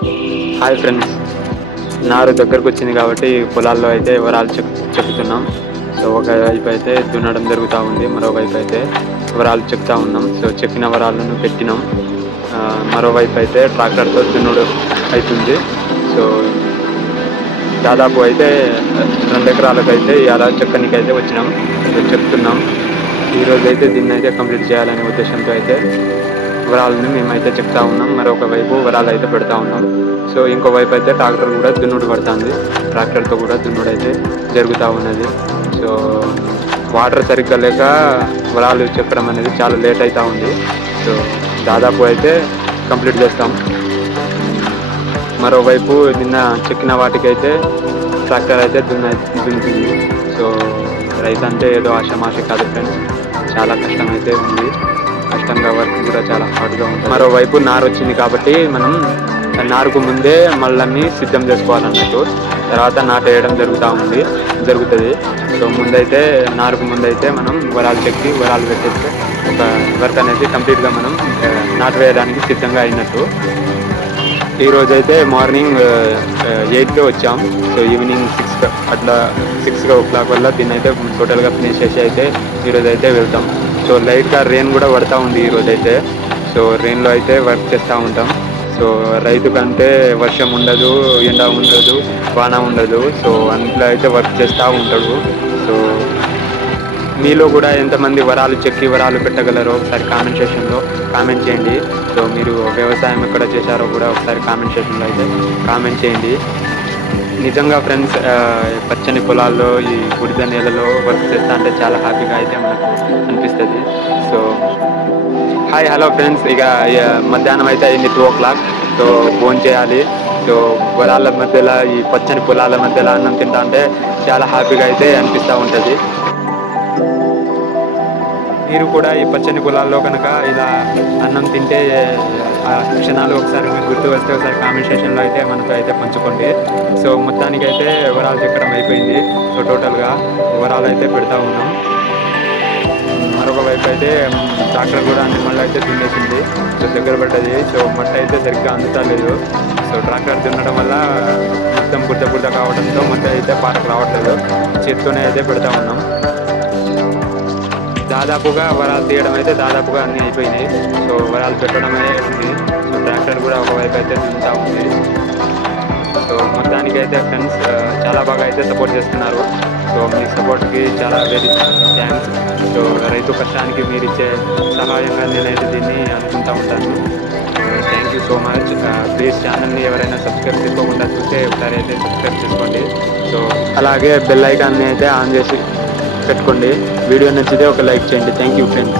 Hi friends, నారు దగ్గరకు వచ్చింది కాబట్టి పొలాల్లో అయితే వరాలు చెక్కుతున్నాం. సో ఒకవైపు అయితే దున్నడం జరుగుతూ ఉంది, మరోవైపు అయితే వరాలు చెప్తా ఉన్నాం. సో చెక్కిన వరాలను పెట్టినాం. మరోవైపు అయితే ట్రాక్టర్తో దున్నుడు అవుతుంది. సో దాదాపు అయితే 2 ఎకరాలకు అయితే ఇలా చెక్కనికి అయితే వచ్చినాం. సో చెప్తున్నాం. ఈరోజు అయితే దీన్ని అయితే కంప్లీట్ చేయాలనే ఉద్దేశంతో అయితే వరాలను మేమైతే చెప్తా ఉన్నాం. మరొక వైపు వరాలు అయితే పెడతా ఉన్నాం. సో ఇంకోవైపు అయితే ట్రాక్టర్ కూడా దున్నుడు పడుతుంది. ట్రాక్టర్తో కూడా దున్నుడు అయితే జరుగుతూ ఉన్నది. సో వాటర్ సరిగ్గా లేక వరాలు చెక్కడం అనేది చాలా లేట్ అవుతూ ఉంది. సో దాదాపు అయితే కంప్లీట్ చేస్తాం. మరోవైపు నిన్న చెక్కిన వాటికైతే ట్రాక్టర్ అయితే దున్నుతుంది. సో రైతు అంటే ఏదో ఆషామాషి కాదు ఫ్రెండ్స్, చాలా కష్టం అయితే ఉంది. కష్టంగా వర్క్ కూడా చాలా హార్డ్గా ఉంటుంది. మరోవైపు నారు వచ్చింది కాబట్టి మనం నారుకు ముందే మళ్ళీ సిద్ధం చేసుకోవాలన్నట్టు. తర్వాత నాటేయడం జరుగుతుంది. సో ముందైతే నారుకు ముందైతే మనం వరాలు చెక్కి వరాలు పెట్టేస్తే ఒక వర్క్ అనేది కంప్లీట్గా మనం నాటు వేయడానికి సిద్ధంగా అయినట్టు. ఈరోజు అయితే మార్నింగ్ 8కే వచ్చాం. సో ఈవినింగ్ 6 అట్లా 6 o'clock వల్ల దీన్ని అయితే టోటల్గా ఫినిష్ చేసి అయితే ఈరోజు అయితే వెళ్తాం. సో లైట్గా రెయిన్ కూడా పడతా ఉంది ఈరోజైతే. సో రెయిన్లో అయితే వర్క్ చేస్తూ ఉంటాం. సో రైతు కంటే వర్షం ఉండదు, ఎండ ఉండదు, వాన ఉండదు. సో అందులో అయితే వర్క్ చేస్తూ ఉంటాడు. సో మీలో కూడా ఎంతమంది వరాలు చెక్కి వరాలు పెట్టగలరో ఒకసారి కామెంట్ సెక్షన్లో కామెంట్ చేయండి. సో మీరు వ్యవసాయం ఎక్కడ చేశారో కూడా ఒకసారి కామెంట్ సెక్షన్లో అయితే కామెంట్ చేయండి. నిజంగా ఫ్రెండ్స్, పచ్చని పొలాల్లో ఈ బుడిద నేలలో వర్క్ చేస్తా అంటే చాలా హ్యాపీగా అయితే మనకు అనిపిస్తుంది. సో హలో ఫ్రెండ్స్, ఇక మధ్యాహ్నం అయితే అయింది 2 o'clock. సో భోజనం చేయాలి. సో పొలాల మధ్యలో ఈ పచ్చని పొలాల మధ్యలో అన్నం తింటా అంటే చాలా హ్యాపీగా అయితే అనిపిస్తూ ఉంటుంది. మీరు కూడా ఈ పచ్చని పొలాల్లో కనుక ఇలా అన్నం తింటే ఆ క్షణాలు ఒకసారి మీకు గుర్తు వస్తే ఒకసారి కామెంట్ సెక్షన్లో అయితే మనతో అయితే పంచుకోండి. సో మొత్తానికైతే వరాలు చెక్కడం అయిపోయింది. సో టోటల్గా వరాలు అయితే పెడతా ఉన్నాం. మరొక వైపు అయితే ట్రాక్టర్ కూడా అన్ని మళ్ళీ అయితే దున్నేసింది. సో దగ్గర పడ్డది. సో మట్టి అయితే సరిగ్గా అందుతలేదు. సో ట్రాక్టర్ దున్నడం వల్ల మొత్తం బుడ్డ కావడంతో మట్టి అయితే పాటకు రావట్లేదు. చేతితోనే అయితే పెడతా ఉన్నాం. దాదాపుగా వరాలు తీయడం అయితే దాదాపుగా అన్నీ అయిపోయినాయి. సో వరాలు పెట్టడమే ఉంది. సో ట్రాక్టర్ కూడా ఒకవైపు అయితే దున్నుతూ ఉంది. సో మొత్తానికైతే ఫ్రెండ్స్ చాలా బాగా అయితే సపోర్ట్ చేస్తున్నారు. సో మీ సపోర్ట్కి చాలా వెరీ థ్యాంక్స్. సో రైతు కష్టానికి మీరు ఇచ్చే సహాయంగా నేనైతే దీన్ని అనుకుంటూ ఉంటాను. Thank you so much. Please ఛానల్ని ఎవరైనా సబ్స్క్రైబ్ చేసుకోకుండా చూస్తే ఒకసారి అయితే సబ్స్క్రైబ్ చేసుకోండి. సో అలాగే బెల్ ఐకాన్ని అయితే ఆన్ చేసి పెట్టుకోండి. వీడియో నచ్చితే ఒక లైక్ చేయండి. Thank you friends.